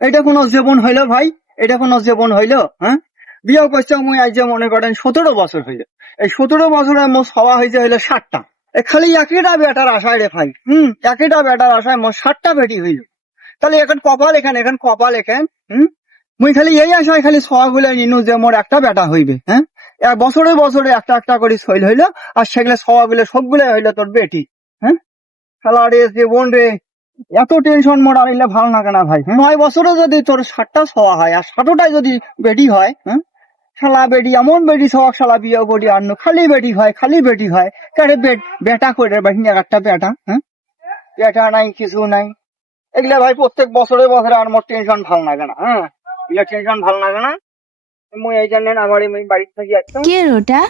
এটা কোনো জীবন হইলো ভাই? এটা কোনো জীবন হইলো? হ্যাঁ, বিয়ে করছে মুই আজ যে মনে করেন 17 বছর হইলো। এই 17 বছরে মোর সওয়া হয়েছে হইলো 7টা। খালি একইটা বেটার আশায় রে ভাই। একইটা বেটার আশায় মোর 7টা বেটি হইলো। তাহলে এখন কপাল এখন কপাল এখন। মুই খালি এই আশায় খালি সওয়া গুলো নিনু যে মোর একটা বেটা হইবে। হ্যাঁ, এক বছরে বছরে একটা একটা করে শৈল হইলো, আর সেগুলো সওয়া গুলো সবগুলো হইলো তোর বেটি। হ্যাঁ, শালা রে জীবন রে, এত টেনশন মোর আনিলে ভালো লাগে না ভাই। 9 বছরে যদি তোর 7টা সওয়া হয় আর 7টাই যদি বেটি হয়, হ্যাঁ, শালা বেটি এমন বেটি সওয়া শালা বিয়ে করি আনু খালি বেটি হয় খালি বেটি হয়। কারে বেটা করে বাহিনী একটা বেটা। হ্যাঁ, বেটা নাই কিছু নাই। এগুলা ভাই প্রত্যেক বছরে বছরে আর মোর টেনশন ভাল লাগে না। হ্যাঁ, এগুলা টেনশন ভাল লাগে না। মুই এই জন্য আমার বাড়ি থেকে আসতাম। কে ওটা?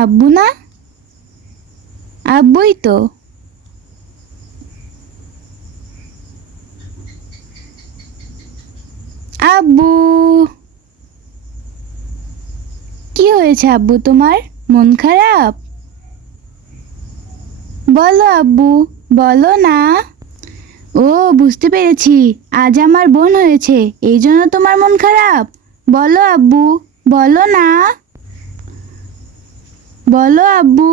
আব্বু না? আব্বুই তো। আব্বু, কি হয়েছে আব্বু তোমার? মন খারাপ? বলো আব্বু, বলো না। ও, বুঝতে পেরেছি, আজ আমার বোন হয়েছে, এই জন্য তোমার মন খারাপ। বলো আব্বু, বলো না। বলো আব্বু,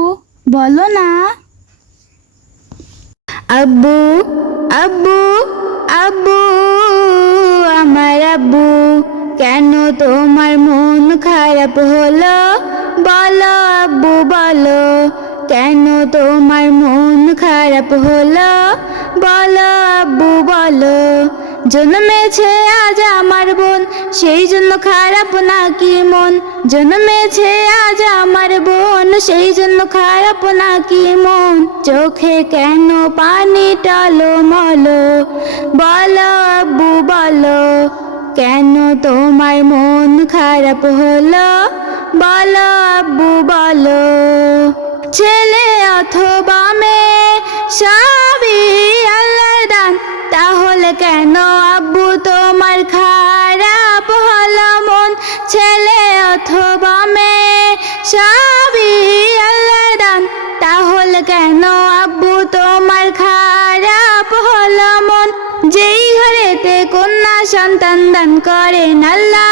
বলো না। আব্বু, আব্বু, আব্বু, আমার আব্বু, কেন তোমার মন খারাপ হলো? বলো আব্বু, বলো, কেন তোমার মন খারাপ হলো? বলো আব্বু, বলো। জন্মেছে আজ আমার বোন, সেই জন্য খারাপ নাকি মন? জন্মেছে আজ আমার বোন, সেই জন্য খারাপ নাকি মন? চোখে কেন পানি টলমলো? বলো আব্বু, বলো, কেন তোমার মন খারাপ হলো? বলো আব্বু, বলো। ছেলে অথবা মেয়ে সবই আল্লাহর দান, তাহলে কেন আব্বু তোমার খারাপ হলো মন? ছেলে অথবা মেয়ে সবই আল্লাহর দান, তাহলে কেন আব্বু তোমার খারাপ হলো মন? যেই ঘরেতে কন্যা সন্তান দান করেন আল্লাহ,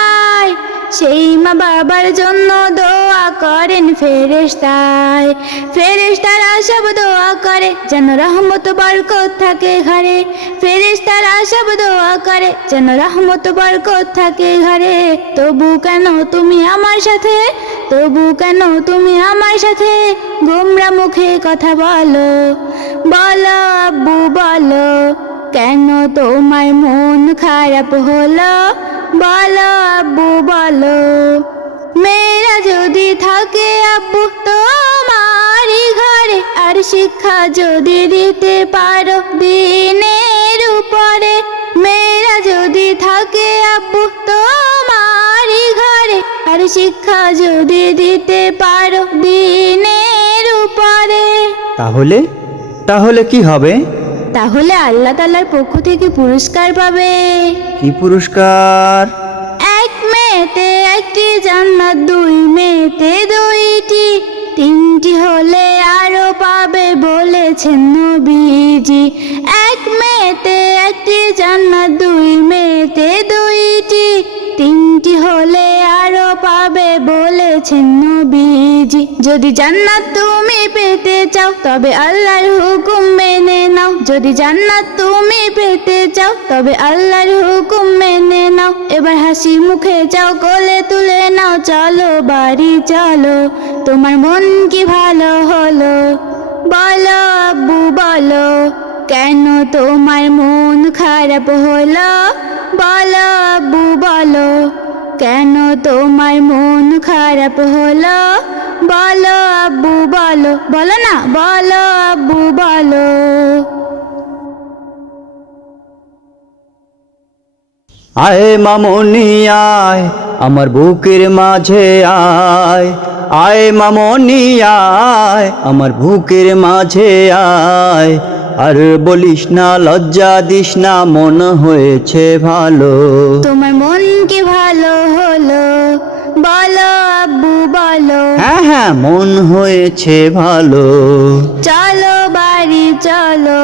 সেই মা বাবার জন্য দোয়া করেন ফেরেশতায়। ফেরেশতারা সব দোয়া করে যেন রহমত বরকত থাকে ঘরে। ফেরেশতারা সব দোয়া করে যেন রহমত বরকত থাকে ঘরে। তবু কেন তুমি আমার সাথে, তবু কেন তুমি আমার সাথে গোমরা মুখে কথা বলো? বলো আব্বু, বলো, কেন তোমার মন খারাপ হলো? বলো আব্বু, বলো। মেয়েরা যদি থাকে আব্বু তোমারই ঘরে, আর শিক্ষা যদি দিতে পারো দিনের উপরে। মেয়েরা যদি থাকে আব্বু তোমারই ঘরে, আর শিক্ষা যদি দিতে পারো দিনের উপরে। তাহলে তাহলে কি হবে? তাহলে আল্লাহ তাআলার পক্ষ থেকে পুরস্কার পাবে। কি পুরস্কার? এক মেয়েতে একটি জান্নাত, দুই মেয়েতে দুইটি, তিনটি হলে আরো পাবে বলেছেন নবীজি। এক মেয়েতে একটি জান্নাত, দুই মেয়েতে দুইটি, তিনটি হলে আরো পাবে বলেছেন নবীজি। যদি জান্নাত তুমি পেতে চাও তবে আল্লাহর হুকুম মেনে নাও। যদি জান্নাত তুমি পেতে চাও তবে আল্লাহর হুকুম মেনে নাও। এবার হাসি মুখে যাও, কোলে তুলে নাও, চলো বাড়ি চলো। তোমার মন কি ভালো হলো? বলো আব্বু, বলো, কেন তোমার মন খারাপ হলো? বলো আব্বু, বলো, কেন তোমার মন খারাপ হলো? বলো আব্বু, বলো। বলো না, বলো আব্বু, বলো। আয় মামনি আয়, আমার বুকের মাঝে আয়। আয় মামনি আয়, আমার বুকের মাঝে আয়। আর বলিস না, লজ্জা দিস না, মন হয়েছে ভালো। তোমার মন কি ভালো হলো? বলো আব্বু, বলো। হ্যাঁ হ্যাঁ, মন হয়েছে ভালো। চলো বাড়ি চলো।